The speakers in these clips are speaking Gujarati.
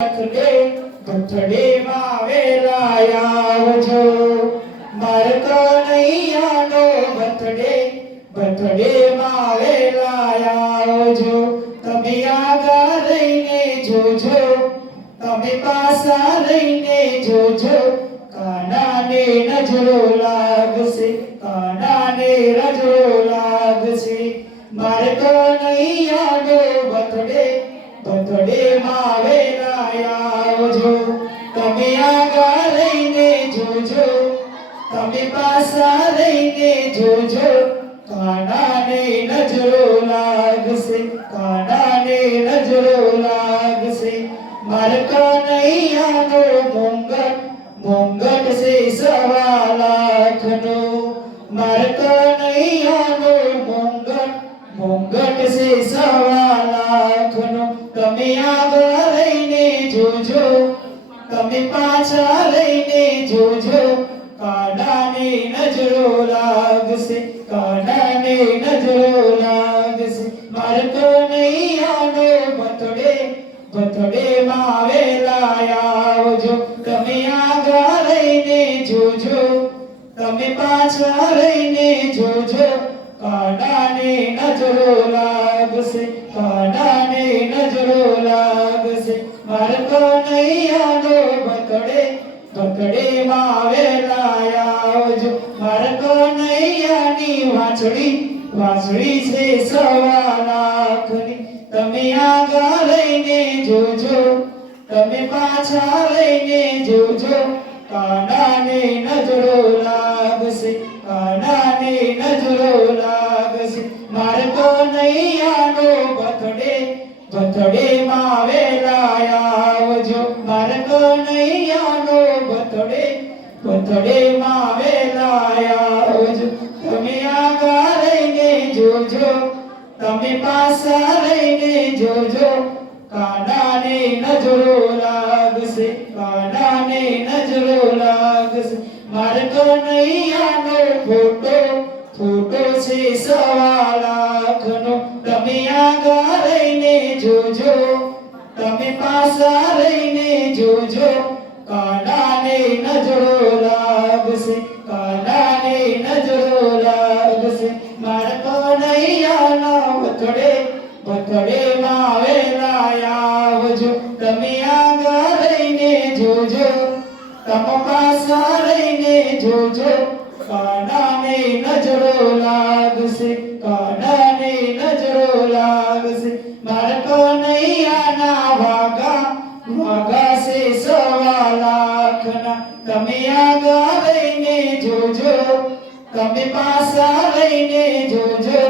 બર્થડે માં વેલા આવજો માર કનૈયાનો બર્થડે માં વેલા આવજો તમે આગા રહીને જોજો તમે પાછા રહીને જોજો કાનાને નજરો લાગશે કાનાને નજરો લાગશે માર કનૈયાનો બર્થડે માં વેલા આવજો તમે આગા રહીને જોજો તમે પાછા રહીને જોજો કાનાને નજરો લાગશે કાનાને નજરો લાગશે માર કનૈયાનો મુંગટ છે સવા લાખનો માર કનૈયાનો મુંગટ છે સવા લાખનો તમે આગળ રહીને જોજો તમે પાછા રહીને જોજો કાનાને નજરો લાગશે કાનાને નજરો લાગશે માર કનૈયાનો બર્થડે માં વેલા આવજો તમે આગળ રહીને જોજો તમે પાછા રહીને જોજો કાનાને નજરો લાગશે કાનાને નજરો લાગશે માર કનૈયાનો બર્થડે માં વેલા આવજો માર કનૈયાની વાંસળી છે સવા લાખની તમે આગા રહીને જોજો તમે પાછા રહીને જોજો કાનાને નજરો લાગશે કાનાને નજરો લાગશે માર કનૈયાનો બર્થડે માં વેલા આવજો માર કનૈયાનો બર્થડે માં વેલા આવજો તમે આગા રહીને જોજો તમે પાછા રહીને જોજો કાનાને નજરો લાગશે કાનાને નજરો લાગશે માર કનૈયાનો ફોટો છે સવા લાખનો તમે આગા રહીને જોજો તમે પાછા રહીને જોજો કાનાને નજરો લાગશે કાનાને નજરો લાગશે માર કનૈયાનો બર્થડે માં વેલા આવજો તમે આગા રહીને જોજો તમે પાછા રહીને જોજો કાનાને નજરો લાગશે કાનાને નજરો લાગશે માર કનૈયાના વાગા છે સવા લાખના તમે આગા રહીને જોજો તમે પાછા રહીને જોજો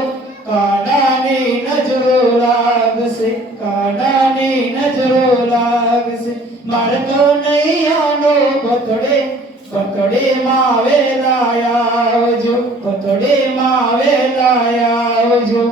કાનાને નજરો લાગશે કાનાને નજરો લાગશે માર કનૈયાનો બર્થડે માં વેલા આવજો બર્થડે માં વેલા આવજો